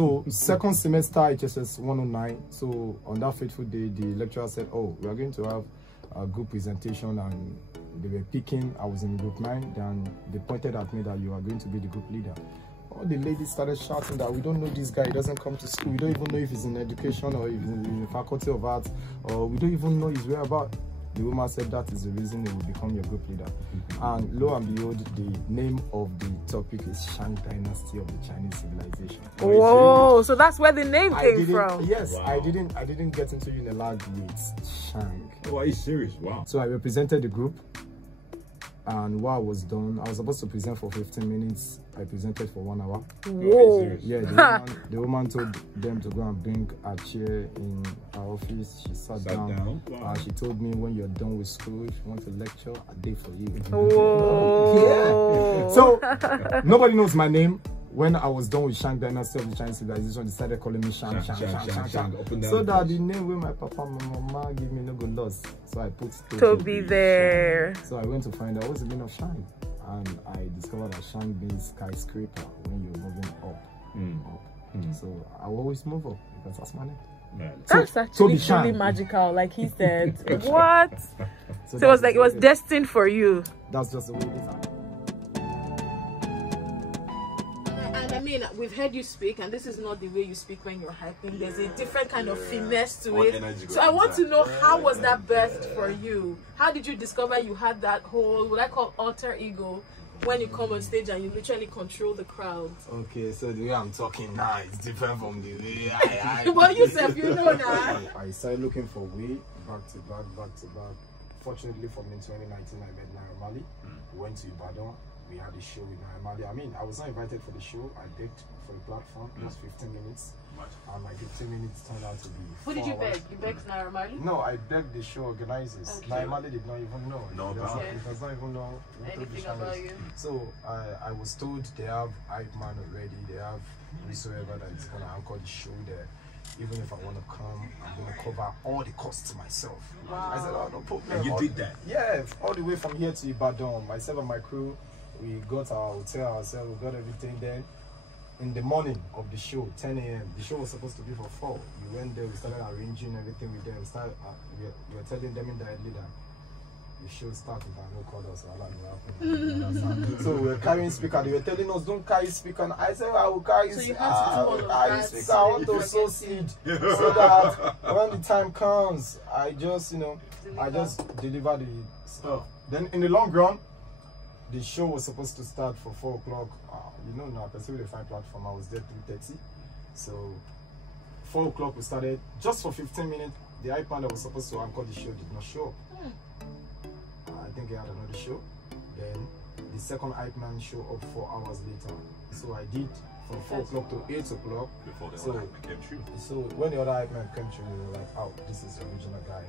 So second semester HSS 109. So on that fateful day, the lecturer said, "Oh, we are going to have a group presentation," and they were picking. I was in group 9. Then they pointed at me that you are going to be the group leader. All the ladies started shouting that we don't know this guy. He doesn't come to school. We don't even know if he's in education or if he's in the faculty of arts, or we don't even know his whereabouts. The woman said that is the reason he will become your group leader. And lo and behold, the name of the topic is Shang Dynasty of the Chinese Civilization. Whoa, so that's where the name came from. Yes, wow. I didn't get into Unilag with Shang. Oh, are you serious? Wow. So I represented the group, and while I was done, I was supposed to present for 15 minutes. I presented for 1 hour. Whoa. Yeah, the woman told them to go and bring a chair in her office. She sat down. Wow. She told me, when you're done with school, if you want to lecture, a day for you. Whoa. Yeah. So nobody knows my name. When I was done with Shang Dynasty of the Chinese Civilization, they started calling me Shang. So that the name where my papa and my mama give me no good loss. So I put Toby there. So I went to find out what's the meaning of Shang. And I discovered that Shang means skyscraper when you're moving up. So I will always move up because that's my name. That's actually truly magical, like he said. What? So it was like it was destined for you. That's just the way it is. And I mean, we've heard you speak, and this is not the way you speak when you're hyping. There's a different kind of finesse to it. So I want to know, how was that birthed for you? How did you discover you had that whole, what I call alter ego, when you come on stage and you literally control the crowd? Okay, so the way I'm talking now is different from the way I Well, yourself, you know now. I started looking for way back to back. Fortunately for me, in 2019, I met Naira Marley. We went to Ibadan. We had a show with Naira Marley. I mean, I was not invited for the show. I begged for the platform, just 15 minutes. And my 15 minutes turned out to be 4 Who did you hours. beg? You begged Naira Marley? No, I begged the show organizers. Okay. Naira Marley did not even know. He does not even know anything about you. So I was told they have hype man already. They have whosoever that is going to anchor the show there. Even if I want to come, I'm going to cover all the costs myself. Wow. I said, oh, no problem. And you did that? Yeah, all the way from here to Ibadan. Myself and my crew, we got our hotel ourselves, we got everything there. In the morning of the show, 10 a.m., the show was supposed to be for 4. We went there, we started arranging everything with them. We were telling them indirectly that the show started and no call us. So we were carrying speaker. They were telling us, don't carry speaker. And I said, I will carry speaker. I want to sow seed so that when the time comes, I just deliver the stuff. Then in the long run, the show was supposed to start for 4 o'clock. Now I can the fine platform. I was there 3:30. So 4 o'clock we started. Just for 15 minutes, the hype man that was supposed to anchor the show did not show up. I think he had another show. Then the second hype man showed up 4 hours later. So I did from 4 o'clock to 8 o'clock. Before the other hype man came through. So when the other hype man came through, we were like, oh, this is the original guy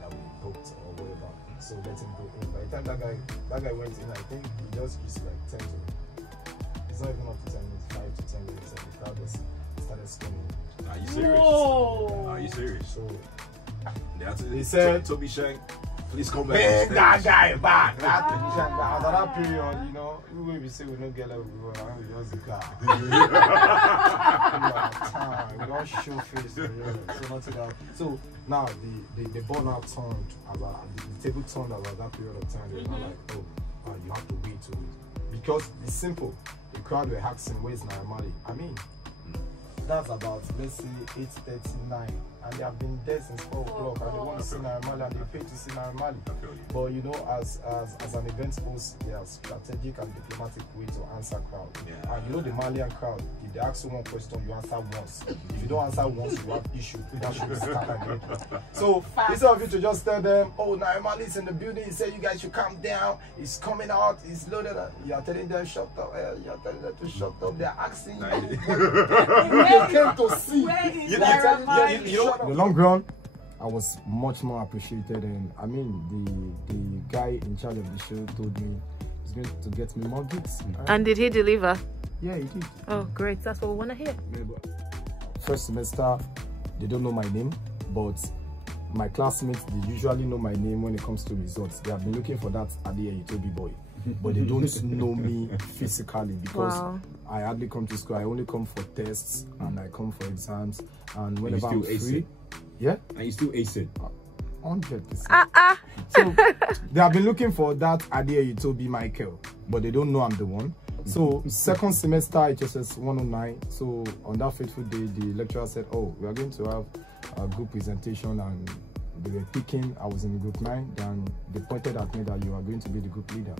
that we booked or whatever. So let him go in. By the time that guy went in, I think he just used like 10 to. It's not even up to 10 minutes, 5 to 10 minutes, and the crowd just started screaming. Are you serious? Whoa. Are you serious? So he said, Toby Shang, please come back. Bring that guy back. That period, we will say we don't get level, we just the car. We don't show face. So nothing that. So now the ball now turned about the table turned about that period of time. They were like, oh, you have to wait to it. Because it's simple. The crowd were asking, where's Naira Marley? I mean, that's about, let's say, 8:39, and they have been there since 4 o'clock, and they want to see Naira Marley, and they pay to see Naira Marley. But as an event host, there are strategic and diplomatic way to answer crowd. And the Malian crowd, if they ask you one question, you answer once. If you don't answer once, you have issue. That should be scattered. So instead of you to just tell them, oh, Naira Marley is in the building, he said you guys should calm down, he's coming out, he's loaded up. You are telling them shut up, you are telling them to shut up. They are asking you. Came to see. The long run, I was much more appreciated, and I mean the guy in charge of the show told me he's going to get me more gigs. And did he deliver? Yeah, he did. Oh, great! That's what we want to hear. First semester, they don't know my name, but my classmates, they usually know my name when it comes to results. They have been looking for that Toby boy. but they don't know me physically because Wow. I hardly come to school. I only come for tests and I come for exams. And you whenever still I'm ace free, it? yeah, And you still ace it. 100%. So they have been looking for that idea Toby Michael, but they don't know I'm the one. So second semester HSS 109. So on that fateful day, the lecturer said, "Oh, we are going to have a group presentation," and they were picking. I was in group 9. Then they pointed at me that you are going to be the group leader.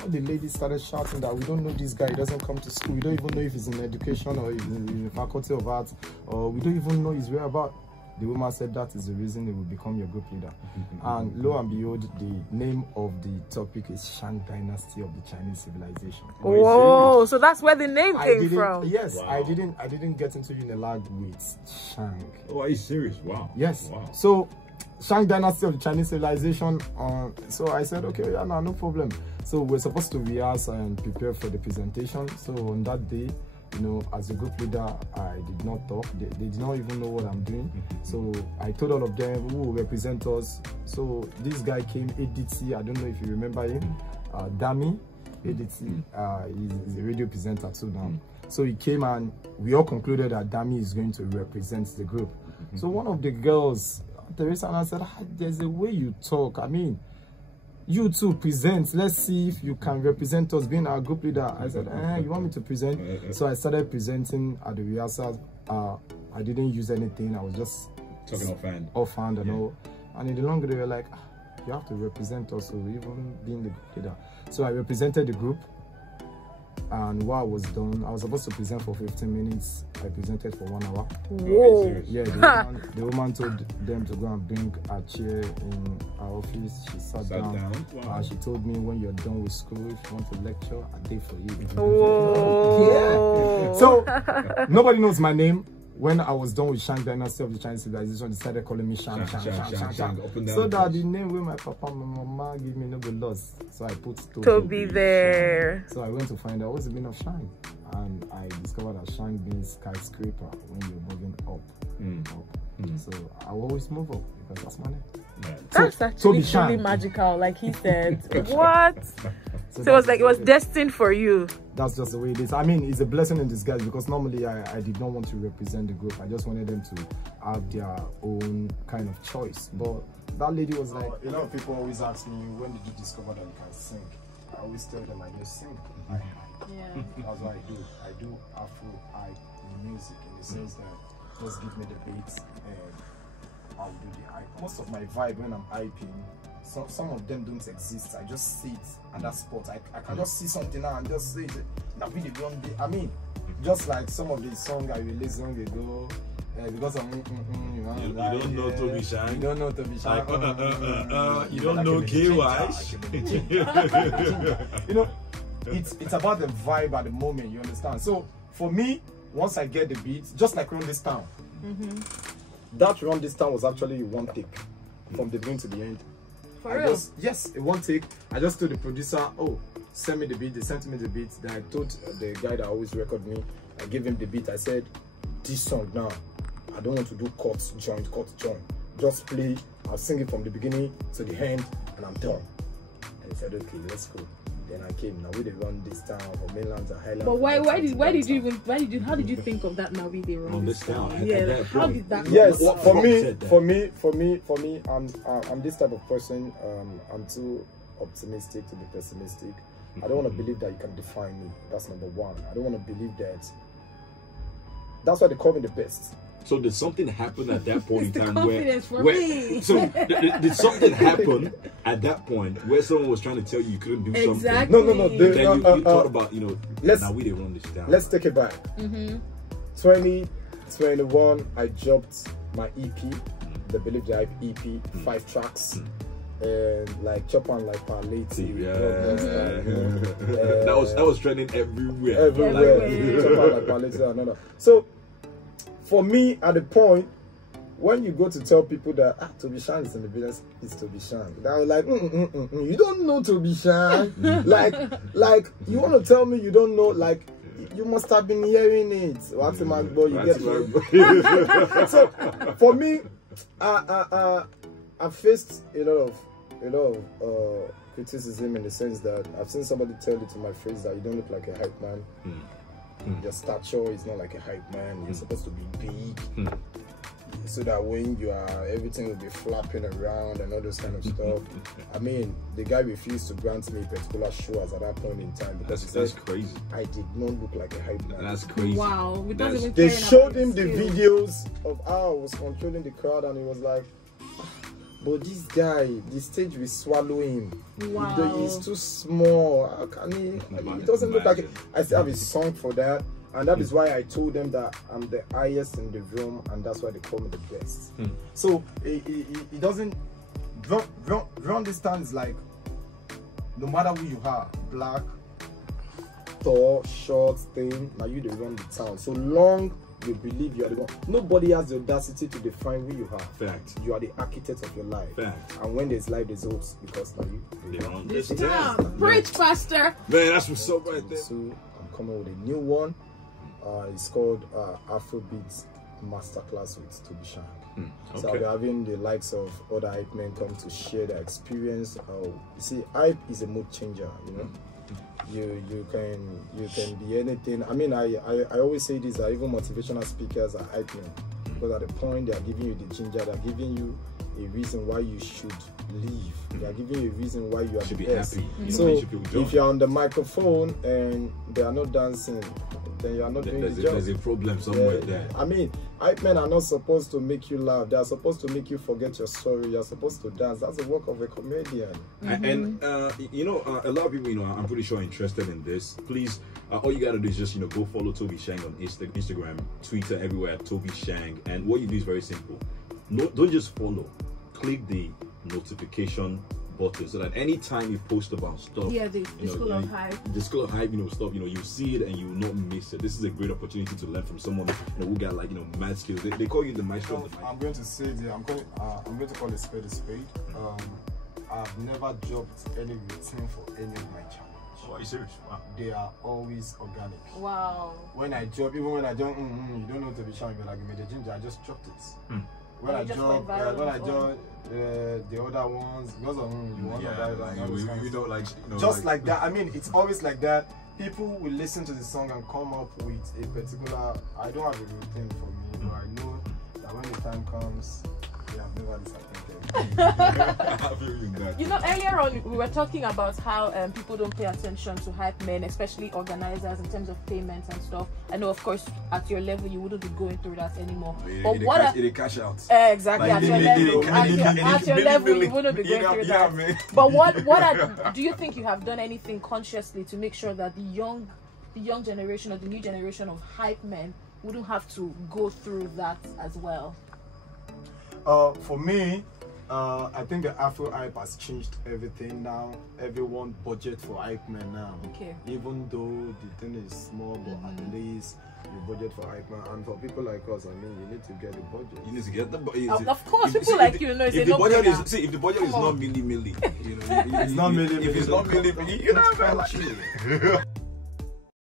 All the ladies started shouting that we don't know this guy. He doesn't come to school. We don't even know if he's in education or he's in the faculty of arts, or we don't even know his whereabouts. The woman said that is the reason he will become your group leader. And lo and behold, the name of the topic is Shang Dynasty of the Chinese Civilization. Whoa, so that's where the name came from. Yes, Wow. I didn't get into Unilag with Shang. Oh, are you serious? Wow. Yes. Wow. So Shang Dynasty of the Chinese Civilization. So I said, okay, yeah, no problem. So we're supposed to rehearse and prepare for the presentation. So on that day, you know, as a group leader, I did not talk. They did not even know what I'm doing. So I told all of them who will represent us. So this guy came, ADT. I don't know if you remember him. Dami, ADT. He's a radio presenter too now. So he came and we all concluded that Dami is going to represent the group. So one of the girls, Teresa, and I said, there's a way you talk. I mean, you two present. Let's see if you can represent us, being our group leader. I said, you want me to present? So I started presenting at the rehearsal. I didn't use anything. I was just Talking offhand and all. And in the long run, they were like, you have to represent us, so even being the group leader. So I represented the group. And while I was done, I was supposed to present for 15 minutes. I presented for 1 hour. Whoa. Yeah, the woman told them to go and bring a chair in our office. She sat down. Wow. She told me, when you're done with school, if you want to lecture, I did for you. Whoa. Yeah. So nobody knows my name. When I was done with Shang Dynasty of the Chinese Civilization, they started calling me Shang. So that the name where my papa and my mama give me no go lost. So I put Toby there. So I went to find out what's the meaning of Shang. And I discovered that Shang means skyscraper when you're moving up. So I will always move up because that's my name. That's actually truly magical, like he said. What? So it was destined for you. That's just the way it is. I mean, it's a blessing in disguise because normally I did not want to represent the group. I just wanted them to have their own kind of choice. But that lady was like, a lot of people always ask me, when did you discover that you can sing? I always tell them I just sing. Yeah. That's what I do. I do Afro-hype music in the sense that just give me the beats and I'll do the hype. Most of my vibe when I'm hyping, some of them don't exist. I just see it at that spot. I can just see something now and just say it. I mean, just like some of the songs I released long ago, because of you don't know Toby Shang. You don't know Toby Shang. You don't know KY. You know, it's about the vibe at the moment. You understand? So for me, once I get the beats, just like Run This Town. That Run This Town was actually one take from the beginning to the end. For real? Yes, in one take. I just told the producer, oh, send me the beat. They sent me the beat. Then I told the guy that always record me, I gave him the beat. I said, this song now, I don't want to do cut joint. Just play. I'll sing it from the beginning to the end, and I'm done. And he said, okay, let's go. Then I came. Now we they Run This Town for mainlands and highlands. But how did you think of that? Now we they Run This Town? Yeah, how did that? Yes, for me, I'm this type of person. I'm too optimistic to be pessimistic. I don't want to believe that you can define me. That's number one. I don't want to believe that. That's why they call me the best. So did something happen at that point in time did something happen at that point where someone was trying to tell you couldn't do something? No. Then you thought about, now we didn't Run This Down. Let's take it back. 2021, I dropped my EP, the Believe the Hype EP, 5 tracks. And like Chop on like Paleti, that was trending everywhere. Chop on like Paleti, another. So for me, at the point when you go to tell people that Toby Shang is in the business, it's Toby Shang. They were like, you don't know Toby Shang. like you want to tell me you don't know? Like you must have been hearing it. What's my boy? You get it. So for me, I faced a lot of criticism in the sense that I've seen somebody tell it to my face that you don't look like a hype man. Your stature is not like a hype man. You're supposed to be big, so that when you are, everything will be flapping around and all those kind of stuff. I mean, the guy refused to grant me a particular show at that point in time because that's crazy. I did not look like a hype man. That's crazy. Wow. They showed him the videos of how I was controlling the crowd, and he was like, but this guy, the stage will swallow him. Wow. He's too small. How can he doesn't look like it. I still have a song for that. And that is why I told them that I'm the highest in the room, and that's why they call me the best. So it doesn't run this town is like, no matter who you are, black, tall, short, thin, now you the run the town. So long you believe you are the one. Nobody has the audacity to define who you are. Fact. You are the architect of your life. Fact. And when there's life, there's hopes because now you run this town. Preach, Pastor. Man, that's what's up right there. So I'm coming with a new one. It's called Afrobeat Masterclass with Toby Shang. So I'll be having the likes of other hype men come to share their experience. You see, hype is a mood changer, you know. You can be anything. I mean, I always say this, that even motivational speakers are hype men, because at the point they are giving you the ginger, they are giving you a reason why you should leave. They are giving you a reason why you should be happy. So if you're on the microphone and they are not dancing, then you are not doing the job. There's a problem somewhere there. I mean, hype men are not supposed to make you laugh. They are supposed to make you forget your sorrow. You are supposed to dance. That's the work of a comedian. And you know, a lot of people, you know, I'm pretty sure are interested in this. Please, all you gotta do is just, you know, go follow Toby Shang on Instagram, Twitter, everywhere at Toby Shang. And what you do is very simple. No, don't just follow. Click the notification button so that anytime you post about stuff, the school of hype, you know, stuff, you know, you see it and you will not miss it. This is a great opportunity to learn from someone, you know, who got, like, you know, mad skills. They call you the maestro. I'm going to say I'm going to call a spade a spade. I've never dropped any routine for any of my challenges. Oh, are you serious? Wow. They are always organic. Wow. When I drop, even when I don't, you don't know to be sure, like, me the ginger, I just dropped it. When I drop, the other ones, because of you want to buy that, you don't like, you know, just like that. I mean, it's always like that. People will listen to the song and come up with a particular. I don't have a routine for me, but I know that when the time comes, they have never disappointed. You know, earlier on we were talking about how people don't pay attention to hype men, especially organizers, in terms of payments and stuff. I know, of course, at your level you wouldn't be going through that anymore. But what it cash out? Exactly, like, at your level you wouldn't be going through that. But what do you think you have done anything consciously to make sure that the young generation or the new generation of hype men wouldn't have to go through that as well? For me, I think the Afro hype has changed everything now. Everyone budget for hype men now. Okay. Even though the thing is small, but at least you budget for hype man. And for people like us, I mean, you need to get the budget. You need to get the budget. Of course, people like you know, if the budget is, see, if the budget is not milli, you know, it's not milli, if it's not milli, you're not